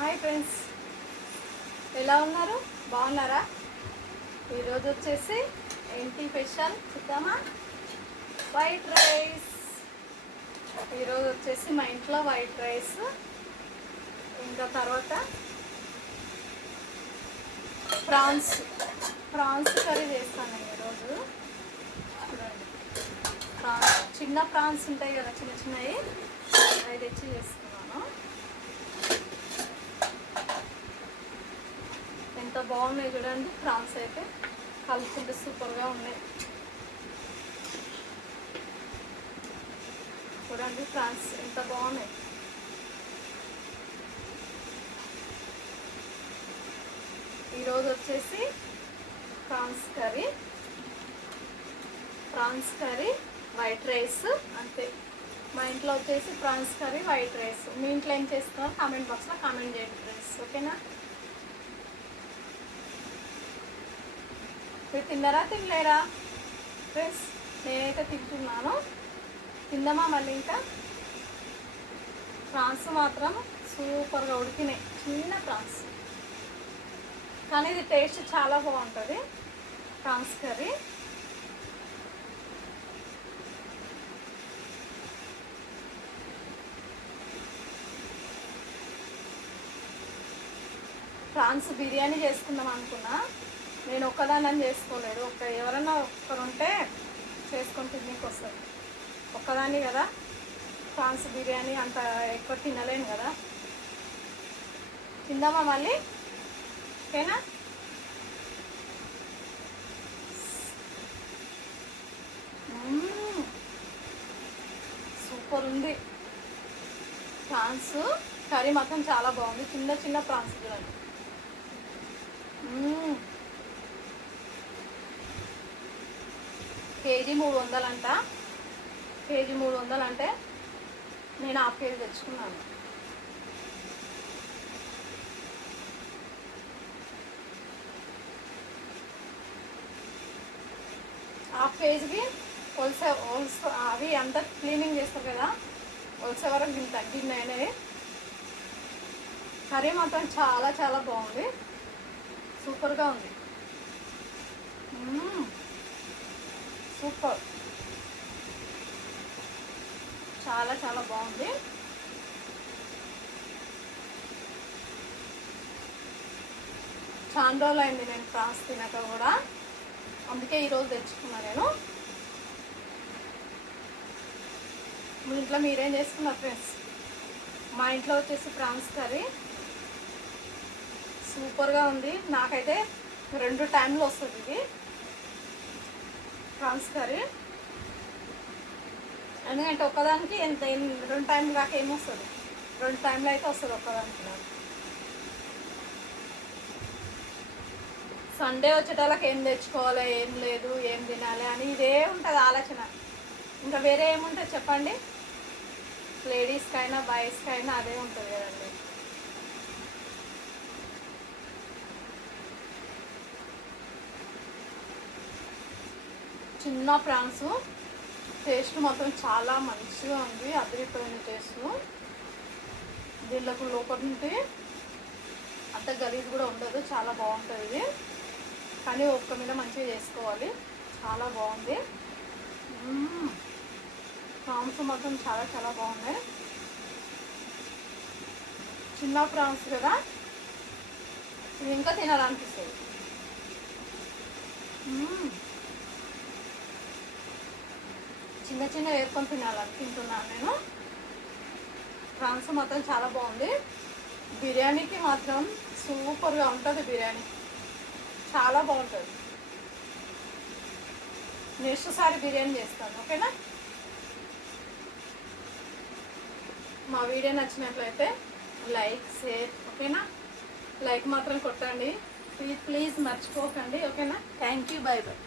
Hi friends, ఎలా ఉన్నారు? బాగున్నారా? ఈరోజు వచ్చేసి ఏంటి స్పెషల్ చూద్దామా? White rice. ఈరోజు వచ్చేసి మా ఇంట్లో వైట్ రైస్, ఇంకా తర్వాత ప్రాన్స్ కర్రీ చేస్తాను నేను ఈరోజు. చూడండి, చిన్న ప్రాన్స్ ఉంటాయి కదా, చిన్న చిన్నవి, అవి తెచ్చి చేసుకున్నాను. ఎంత బాగున్నాయి చూడండి, ప్రాన్స్ అయితే కలుపుకుంటే సూపర్గా ఉన్నాయి. చూడండి ప్రాన్స్ ఎంత బాగున్నాయి. ఈరోజు వచ్చేసి ప్రాన్స్ కర్రీ వైట్ రైస్ అంతే. మా ఇంట్లో వచ్చేసి ప్రాన్స్ కర్రీ వైట్ రైస్. మీ ఇంట్లో ఏం చేస్తున్నారో కామెంట్ బాక్స్లో కామెంట్ చేయండి ఫ్రెండ్స్, ఓకేనా? మీరు తిన్నారా తినలేరా ఫ్రెండ్స్? నేనైతే తింటున్నాను. తిందామా మళ్ళీ? ఇంకా ప్రాన్స్ మాత్రం సూపర్గా ఉడికినాయి, చిన్న ప్రాన్స్, కానీ ఇది టేస్ట్ చాలా బాగుంటుంది ప్రాన్స్ కర్రీ. ప్రాన్స్ బిర్యానీ చేసుకుందాం అనుకున్నా, నేను ఒక్కదాన్ని చేసుకోలేదు. ఎవరన్నా ఒక్కరు ఉంటే చేసుకొని తినడానికి వస్తుంది. ఒక్కదాన్ని కదా, ప్రాన్స్ బిర్యానీ అంత ఎక్కువ తినలేను కదా. తిందామా మళ్ళీ? ఓకేనా? సూపర్ ఉంది. ప్రాన్స్ కర్రీ మాత్రం చాలా బాగుంది. చిన్న చిన్న ప్రాన్స్ చూడండి. కేజీ 300 అంట. కేజీ 300 అంటే నేను హాఫ్ కేజీ తెచ్చుకున్నాను. హాఫ్ కేజీకి అవి అంతా క్లీనింగ్ చేస్తారు కదా, ఒలిసే వరకు దీన్ని తగ్గినాయనే. కర్రీ మాత్రం చాలా చాలా బాగుంది, సూపర్గా ఉంది. సూపర్, చాలా చాలా బాగుంది. చాలా రోజులు అయింది నేను ప్రాన్స్ తినక కూడా, అందుకే ఈరోజు తెచ్చుకున్నా నేను. మీ ఇంట్లో మీరేం చేసుకున్నారు ఫ్రెండ్స్? మా ఇంట్లో వచ్చేసి ప్రాన్స్ కర్రీ సూపర్గా ఉంది. నాకైతే 2 టైంలో వస్తుంది ఇది ప్రాన్స్ కర్రీ. ఎందుకంటే ఒక్కదానికి ఎంత 2 టైంలు కాక ఏమొస్తుంది, 2 టైంలో అయితే వస్తుంది ఒక్కదానికి నాకు. సండే వచ్చేటోళ్ళకి ఏం తెచ్చుకోవాలి, ఏం లేదు, ఏం తినాలి అని ఇదే ఉంటుంది ఆలోచన. ఇంకా వేరే ఏముంటుంది చెప్పండి? లేడీస్కైనా బాయ్స్కైనా అదే ఉంటుంది కదండి. చిన్న ప్రాన్స్ టేస్ట్ మాత్రం చాలా మంచిగా ఉంది, అదిరిపోయిన టేస్ట్. దీంట్లోకి లోపల నుండి అంత గలీజ్ కూడా ఉండదు, చాలా బాగుంటుంది ఇది. కానీ ఒక్క మీద మంచిగా చేసుకోవాలి, చాలా బాగుంది. ప్రాన్స్ మాత్రం చాలా చాలా బాగున్నాయి. చిన్న ప్రాన్స్ కదా, ఇది ఇంకా తినాలనిపిస్తుంది. చిన్న చిన్న ఏరుకొని తింటున్నాను నేను. ప్రాన్స్ మాత్రం చాలా బాగుంది. బిర్యానీకి మాత్రం సూపర్గా ఉంటుంది, బిర్యానీ చాలా బాగుంటుంది. నెక్స్ట్ సారి బిర్యానీ చేస్తాను, ఓకేనా? మా వీడియో నచ్చినట్లయితే లైక్, షేర్, ఓకేనా? లైక్ మాత్రం కొట్టండి ప్లీజ్, మర్చిపోకండి, ఓకేనా? Thank you, by by.